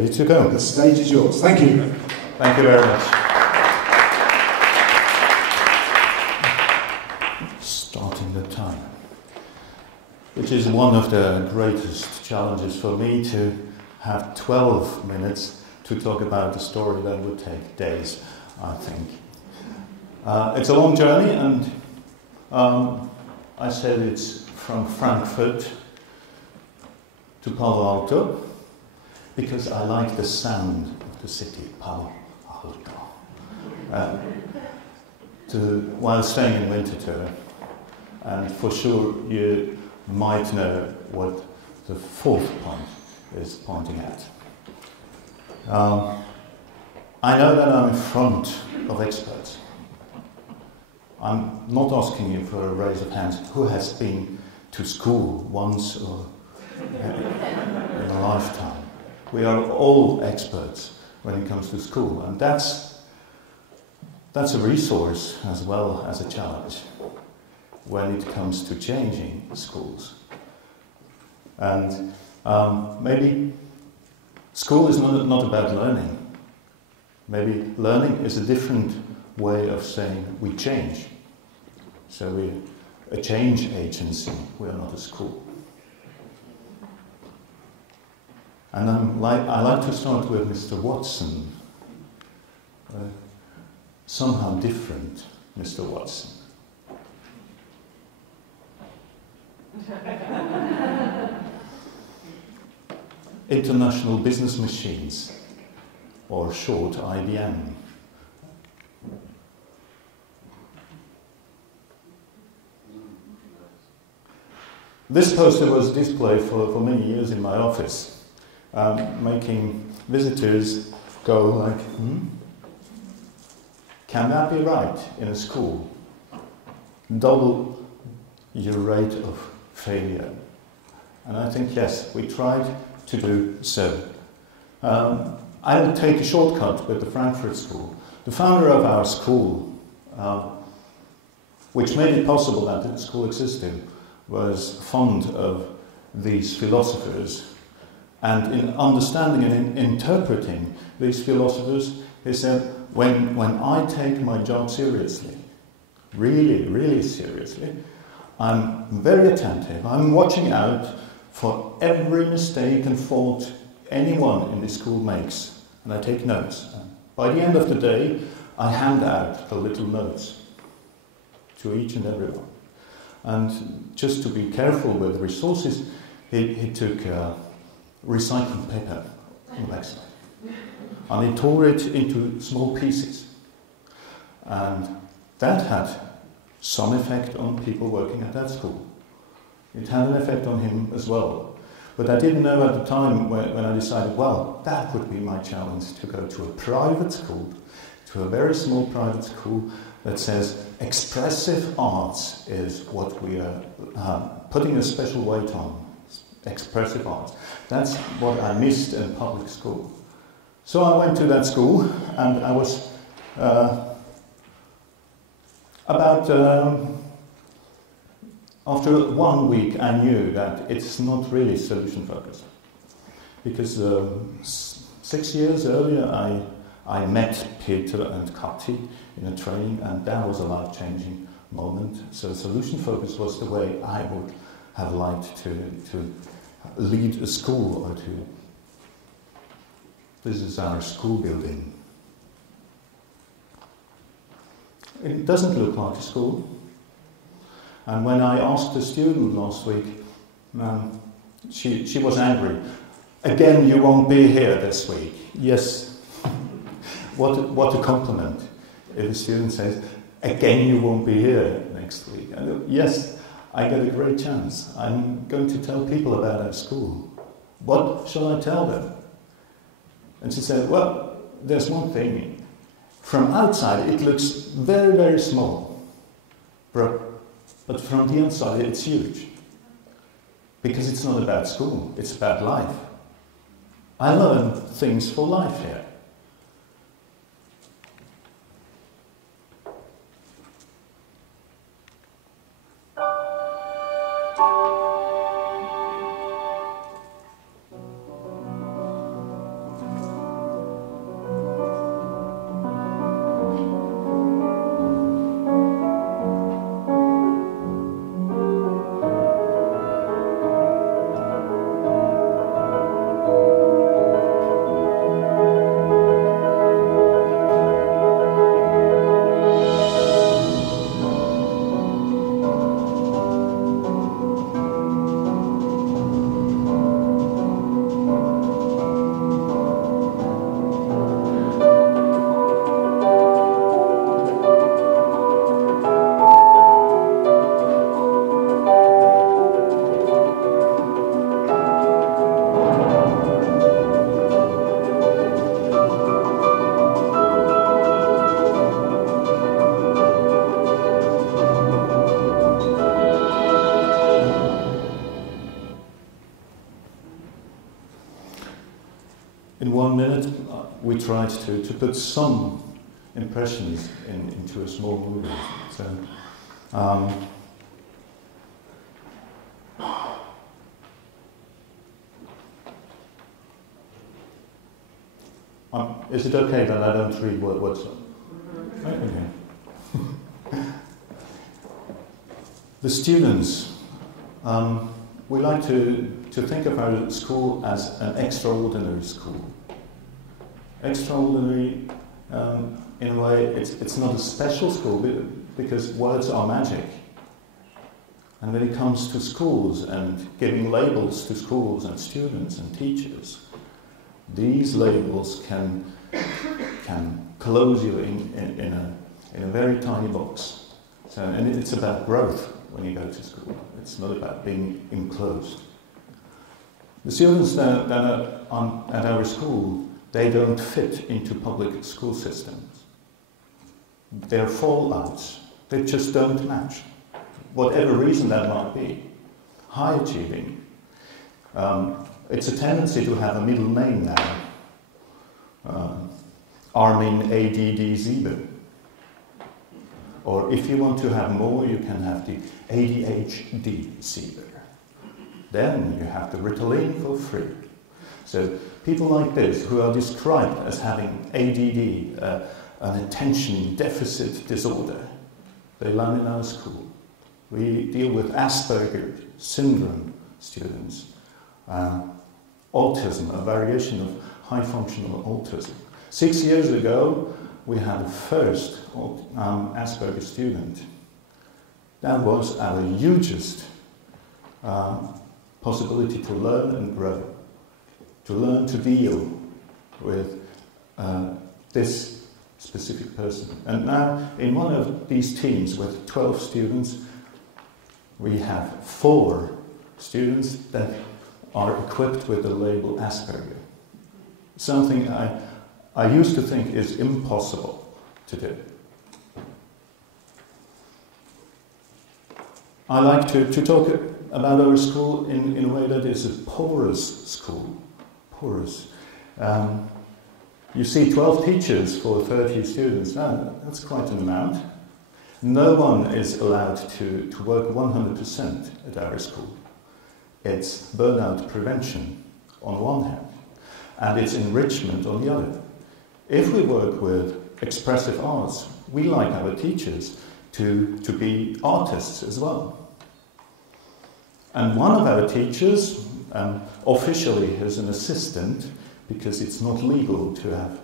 ready to go. The stage is yours. Thank you. Thank you very much. Starting the time, which is one of the greatest challenges for me, to have 12 minutes to talk about a story that would take days, I think. It's a long journey, and I said it's from Frankfurt to Palo Alto, because I like the sound of the city, Palo Alto. While staying in Winterthur, and for sure you might know what the fourth point is pointing at. I know that I'm in front of experts. I'm not asking you for a raise of hands who has been to school once or in a lifetime. We are all experts when it comes to school, and that's a resource as well as a challenge when it comes to changing schools. And maybe school is not about learning. Maybe learning is a different way of saying we change. So we're a change agency, we are not a school. And I like to start with Mr. Watson. Somehow different, Mr. Watson. International Business Machines, or short IBM. This poster was displayed for many years in my office, making visitors go like, can that be right in a school? Double your rate of failure. And I think, yes, we tried to do so. I will take a shortcut with the Frankfurt School. The founder of our school, which made it possible that the school existed, was fond of these philosophers. And in understanding and interpreting these philosophers, he said, when I take my job seriously, really, really seriously, I'm very attentive. I'm watching out for every mistake and fault anyone in the school makes. And I take notes. And by the end of the day, I hand out the little notes to each and everyone. And just to be careful with the resources, he took recycled paper on the backside. And he tore it into small pieces. And that had some effect on people working at that school. It had an effect on him as well. But I didn't know at the time when I decided, well, that would be my challenge, to go to a private school, to a very small private school that says expressive arts is what we are putting a special weight on. Expressive arts. That's what I missed in public school. So I went to that school, and I was after 1 week I knew that it's not really solution focused. Because 6 years earlier I met Peter and Kati in a training, and that was a life-changing moment. So solution focus was the way I would have liked to lead a school, or to... This is our school building. It doesn't look like a school. And when I asked the student last week, she was angry. Again, you won't be here this week. Yes. What a compliment. If a student says, again, you won't be here next week. And yes, I get a great chance. I'm going to tell people about our school. What shall I tell them? And she said, well, there's one thing. From outside, it looks very, very small. But from the inside, it's huge. Because it's not about school, it's about life. I learn things for life here. 1 minute, we tried to put some impressions into a small movie. So, is it okay that I don't read what's up? Okay. The students, we like to think of our school as an extraordinary school. Extraordinary, in a way, it's not a special school because words are magic. And when it comes to schools and giving labels to schools and students and teachers, these labels can close you in a very tiny box. So, and it's about growth when you go to school. It's not about being enclosed. The students that are at our school, they don't fit into public school systems. They're fallouts. They just don't match. Whatever reason that might be. High achieving. It's a tendency to have a middle name now. Armin Sieber. Or if you want to have more, you can have the ADHD Sieber. Then you have the Ritalin for free. So people like this, who are described as having ADD, an attention deficit disorder, they land in our school. We deal with Asperger syndrome students, autism, a variation of high functional autism. 6 years ago, we had the first Asperger student. That was our hugest possibility to learn and grow, to learn to deal with this specific person. And now, in one of these teams with 12 students, we have 4 students that are equipped with the label Asperger. Something I used to think is impossible to do. I like to talk about our school in a way that is a porous school. Porous. You see 12 teachers for 30 students. Now, that's quite an amount. No one is allowed to work 100% at our school. It's burnout prevention on one hand, and it's enrichment on the other. If we work with expressive arts, we like our teachers to be artists as well. And one of our teachers, officially is an assistant, because it's not legal to have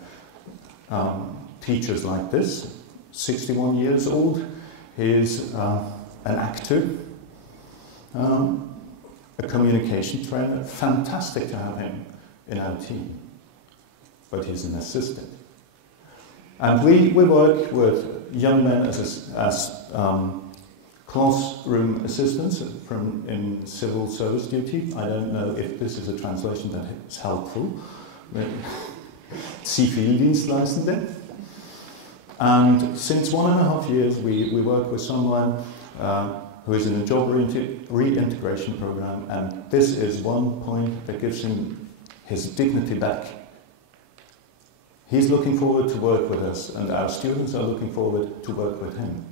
teachers like this, 61 years old. He is an actor, a communication trainer. Fantastic to have him in our team. But he's an assistant. And we work with young men as classroom assistants in civil service duty. I don't know if this is a translation that is helpful. Zivildienstleistende. And since 1.5 years, we work with someone who is in a job reintegration program, and this is one point that gives him his dignity back. He's looking forward to work with us, and our students are looking forward to work with him.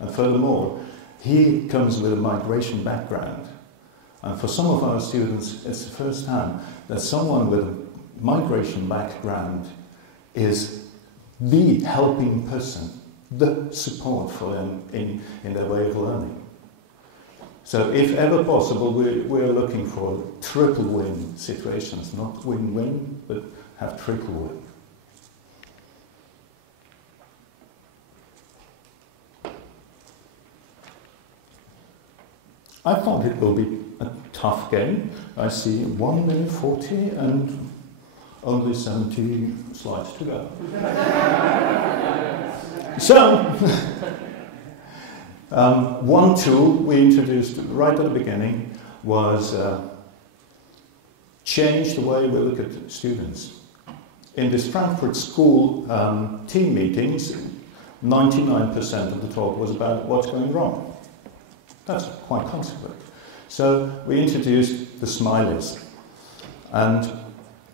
And furthermore, he comes with a migration background. And for some of our students, it's the first time that someone with a migration background is the helping person, the support for them in their way of learning. So if ever possible, we're looking for triple win situations, not win-win, but have triple win. I thought it will be a tough game. I see 1 minute 40 and only 70 slides to go. So, one tool we introduced right at the beginning was change the way we look at students. In this Frankfurt school team meetings, 99% of the talk was about what's going wrong. That's quite consequent. So we introduced the smileys. And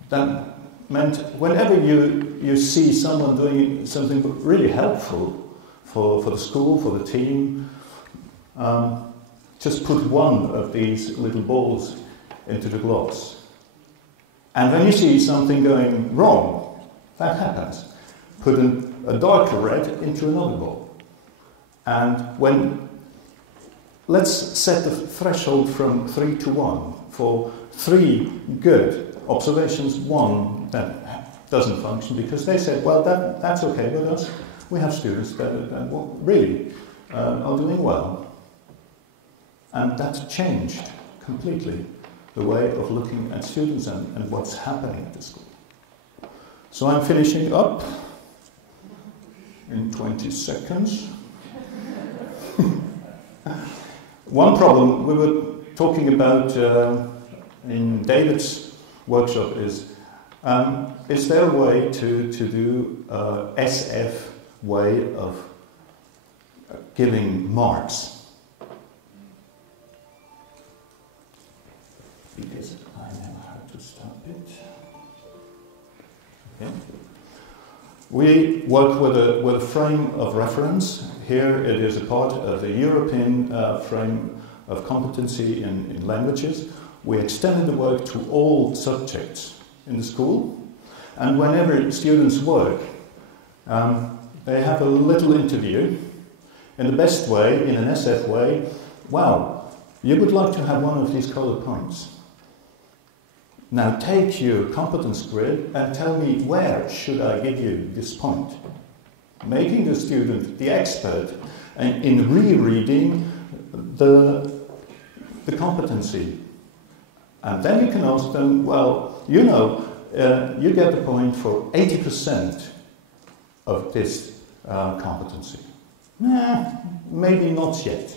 then meant whenever you see someone doing something really helpful for the school, for the team, just put one of these little balls into the glass. And when you see something going wrong, that happens. Put a darker red into another ball. And let's set the threshold from 3 to 1 for 3 good observations, 1 that doesn't function, because they said, well, that's okay with us. We have students that really are doing well. And that's changed completely the way of looking at students and what's happening at the school. So I'm finishing up in 20 seconds. One problem we were talking about in David's workshop is there a way to do SF way of giving marks? Because I know how to stop it. Okay. We work with a frame of reference. Here it is a part of the European frame of competency in languages. We extended the work to all subjects in the school. And whenever students work, they have a little interview in the best way, in an SF way. Wow, you would like to have one of these colored points. Now take your competence grid and tell me where should I give you this point. Making the student the expert in rereading the competency. And then you can ask them, well, you know, you get the point for 80% of this competency. Nah, maybe not yet.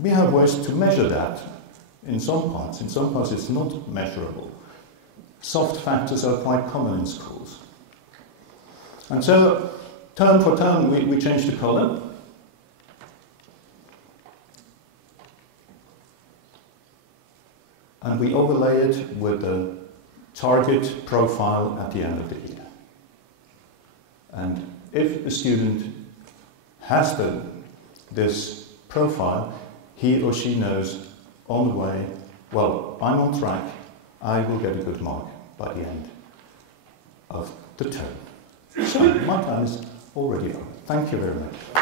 We have ways to measure that in some parts. In some parts it's not measurable. Soft factors are quite common in schools. And so, term for term, we change the color. And we overlay it with the target profile at the end of the year. And if a student has this profile, he or she knows on the way, well, I'm on track, I will get a good mark by the end of the term. So, my time is already over. Thank you very much.